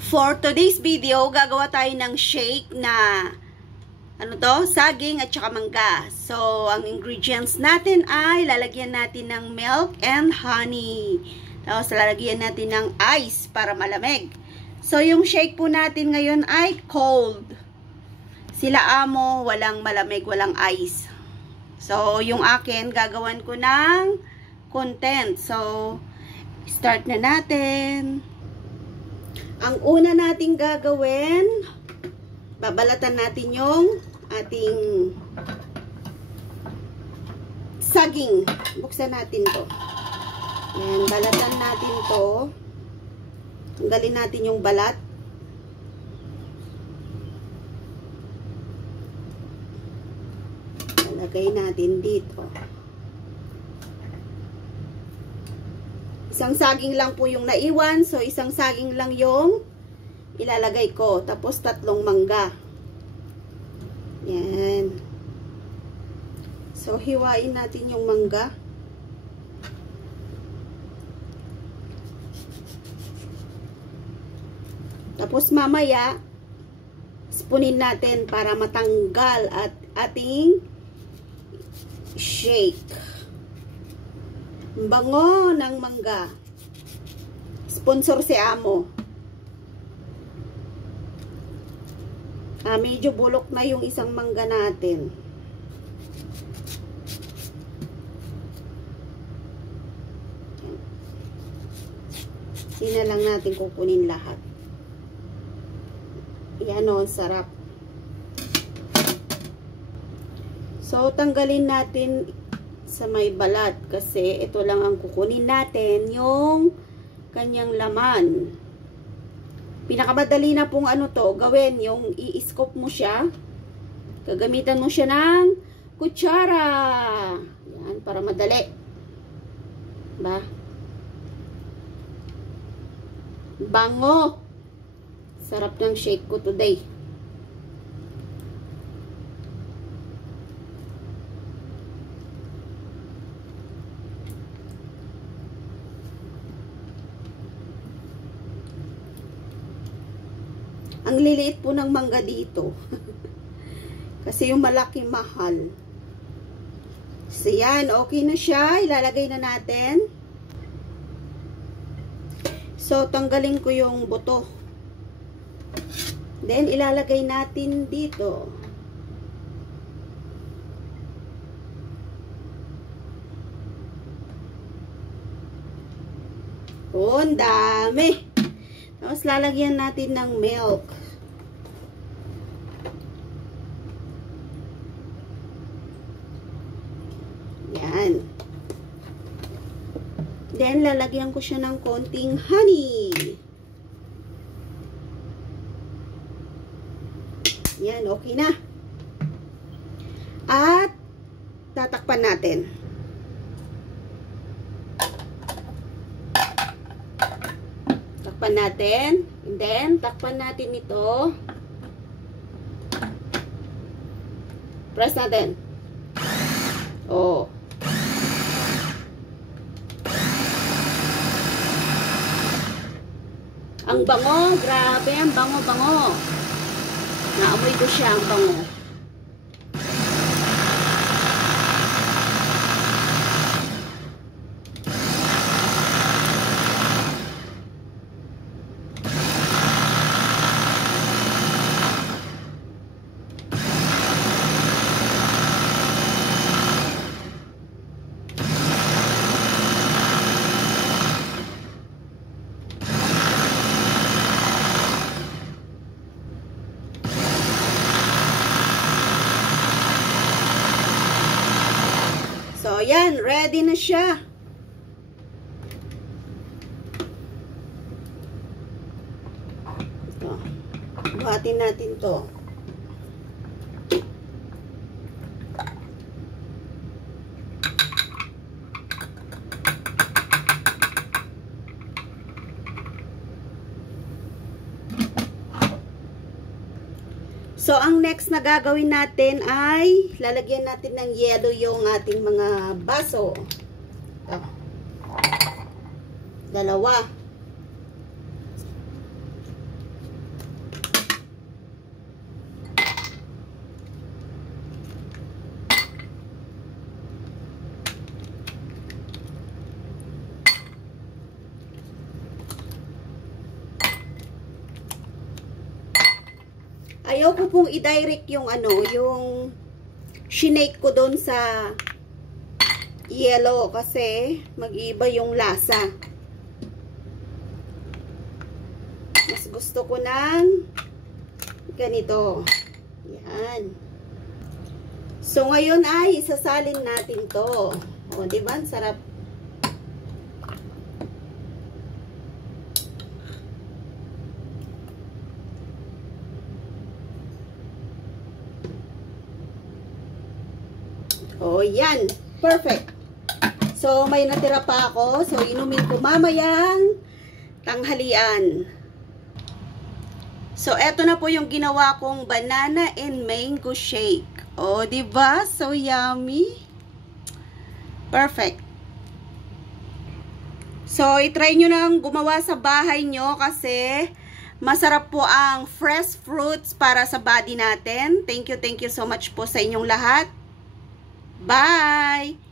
For today's video, gagawa tayo ng shake na saging at saka mangga. So, ang ingredients natin ay lalagyan natin ng milk and honey. Tapos, lalagyan natin ng ice para malamig. So, yung shake po natin ngayon ay cold. Sila amo, walang malamig, walang ice. So, yung akin, gagawan ko ng content. So, start na natin. Ang una nating gagawin, babalatan natin yung ating saging. Buksan natin to. Yan, balatan natin to. Tanggalin natin yung balat. Lagay natin dito. Isang saging lang po yung naiwan. So, isang saging lang yung ilalagay ko. Tapos, 3 mangga. Yan. So, hiwain natin yung mangga. Tapos, mamaya, spoonin natin para matanggal at ating shake. Bango ng mangga. Sponsor si amo. Medyo bulok na yung isang mangga natin. Hindi na lang natin kukunin lahat. Yan o, sarap. So, tanggalin natin sa may balat kasi ito lang ang kukunin natin, yung kanyang laman. Pinakamadali na pong gawin, yung i-scoop mo siya. Gagamitan mo siya ng kutsara. Yan, para madali. Ba? Bango. Sarap ng shake ko today. Ang liliit po ng mangga dito. Kasi yung malaki mahal. So yan, okay na siya. Ilalagay na natin. So, tanggalin ko yung buto. Then, ilalagay natin dito. Oh, ang dami. Tapos, lalagyan natin ng milk. Yan. Then, lalagyan ko siya ng konting honey. Yan, okay na. At, tatakpan natin. Takpan natin. And then, takpan natin ito. Press natin. Oh. Ang bango, grabe, ang bango-bango. Naamoy ko siya, ang bango. So, yan. Ready na siya. Ito. Buhatin natin to. So, ang next na gagawin natin ay lalagyan natin ng yelo yung ating mga baso. Ito. 2. Ayaw ko pong i-direct yung yung shinake ko doon sa yellow kasi mag-iba yung lasa. Mas gusto ko ng ganito. Yan. So, ngayon ay isasalin natin to. O, diba? Ang sarap. O, yan. Perfect. So, may natira pa ako. So, inumin ko mamayang tanghalian. So, eto na po yung ginawa kong banana and mango shake. O, diba? So, yummy. Perfect. So, itry nyo nang gumawa sa bahay nyo kasi masarap po ang fresh fruits para sa body natin. Thank you so much po sa inyong lahat. Bye!